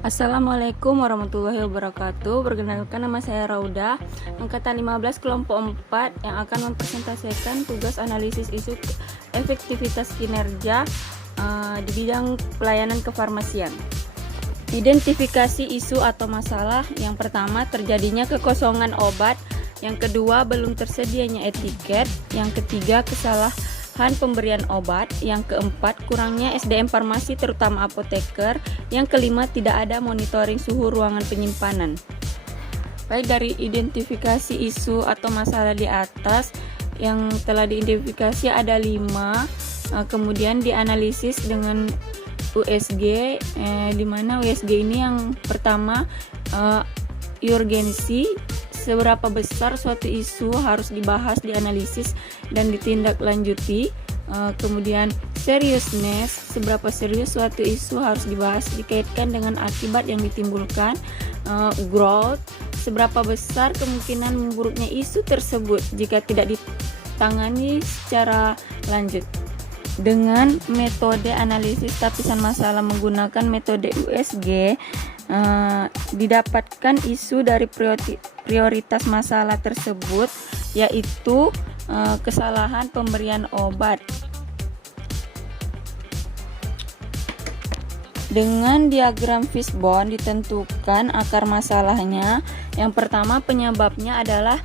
Assalamualaikum warahmatullahi wabarakatuh. Perkenalkan, nama saya Rauda, angkatan 15 kelompok 4 yang akan mempresentasikan tugas analisis isu efektivitas kinerja di bidang pelayanan kefarmasian. Identifikasi isu atau masalah. Yang pertama, terjadinya kekosongan obat. Yang kedua, belum tersedianya etiket. Yang ketiga, kesalahan pemberian obat. Yang keempat, kurangnya SDM farmasi terutama apoteker. Yang kelima, tidak ada monitoring suhu ruangan penyimpanan. Baik, dari identifikasi isu atau masalah di atas yang telah diidentifikasi ada 5, kemudian dianalisis dengan USG, di mana USG ini yang pertama urgensi, seberapa besar suatu isu harus dibahas, dianalisis dan ditindaklanjuti. Kemudian seriousness, seberapa serius suatu isu harus dibahas dikaitkan dengan akibat yang ditimbulkan. Growth, seberapa besar kemungkinan memburuknya isu tersebut jika tidak ditangani secara lanjut. Dengan metode analisis tapisan masalah menggunakan metode USG, didapatkan isu dari prioritas masalah tersebut, yaitu kesalahan pemberian obat. Dengan diagram fishbone ditentukan akar masalahnya. Yang pertama, penyebabnya adalah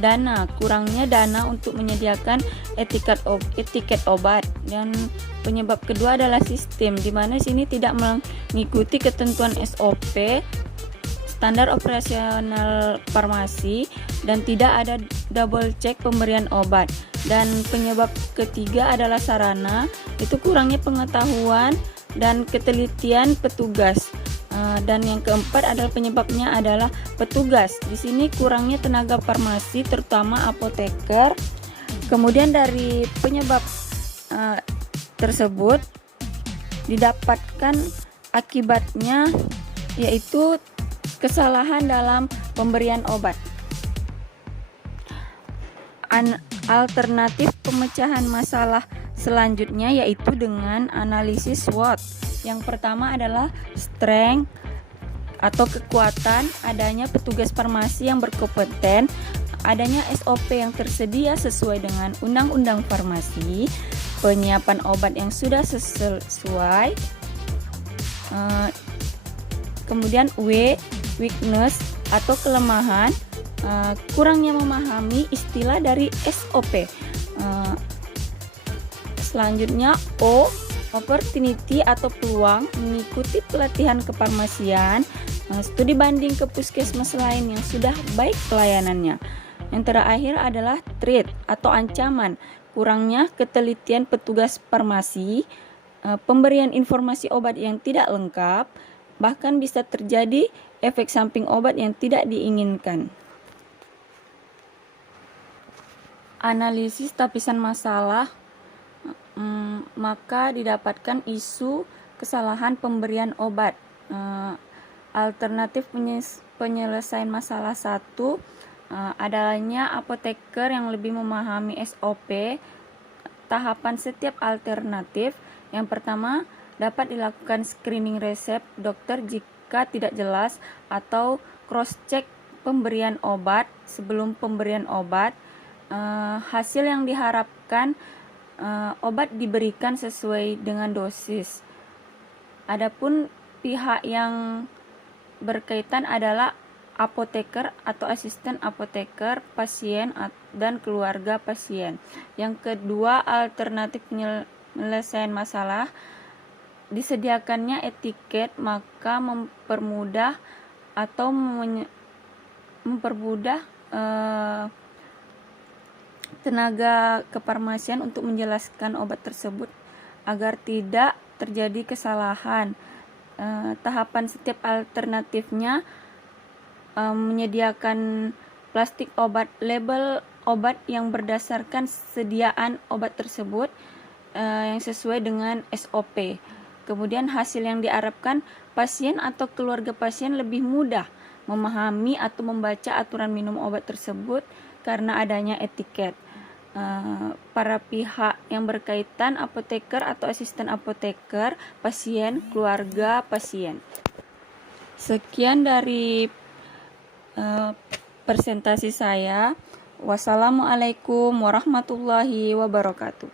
dana, kurangnya dana untuk menyediakan etiket obat. Dan penyebab kedua adalah sistem, di mana sini tidak mengikuti ketentuan SOP, standar operasional farmasi, dan tidak ada double check pemberian obat. Dan penyebab ketiga adalah sarana, itu kurangnya pengetahuan dan ketelitian petugas. Dan yang keempat adalah penyebabnya adalah petugas. Di sini kurangnya tenaga farmasi terutama apoteker. Kemudian dari penyebab tersebut didapatkan akibatnya, yaitu kesalahan dalam pemberian obat. Alternatif pemecahan masalah selanjutnya yaitu dengan analisis SWOT. Yang pertama adalah strength atau kekuatan, adanya petugas farmasi yang berkompeten, adanya SOP yang tersedia sesuai dengan undang-undang farmasi, penyiapan obat yang sudah sesuai. Kemudian weakness atau kelemahan, kurangnya memahami istilah dari SOP. Selanjutnya opportunity atau peluang, mengikuti pelatihan kefarmasian, studi banding ke puskesmas lain yang sudah baik pelayanannya. Yang terakhir adalah threat atau ancaman, kurangnya ketelitian petugas farmasi, pemberian informasi obat yang tidak lengkap, bahkan bisa terjadi efek samping obat yang tidak diinginkan. Analisis tapisan masalah, maka didapatkan isu kesalahan pemberian obat. Alternatif penyelesaian masalah 1, adanya apoteker yang lebih memahami SOP, tahapan setiap alternatif. Yang pertama, dapat dilakukan screening resep dokter jika tidak jelas, atau cross check pemberian obat sebelum pemberian obat. Hasil yang diharapkan, obat diberikan sesuai dengan dosis. Adapun pihak yang berkaitan adalah apoteker atau asisten apoteker, pasien dan keluarga pasien. Yang kedua, alternatif penyelesaian masalah, disediakannya etiket, maka mempermudah tenaga kefarmasian untuk menjelaskan obat tersebut agar tidak terjadi kesalahan. Tahapan setiap alternatifnya, menyediakan plastik obat, label obat yang berdasarkan sediaan obat tersebut yang sesuai dengan SOP. Kemudian hasil yang diharapkan, pasien atau keluarga pasien lebih mudah memahami atau membaca aturan minum obat tersebut karena adanya etiket. Para pihak yang berkaitan, apoteker atau asisten apoteker, pasien, keluarga pasien. Sekian dari presentasi saya. Wassalamualaikum warahmatullahi wabarakatuh.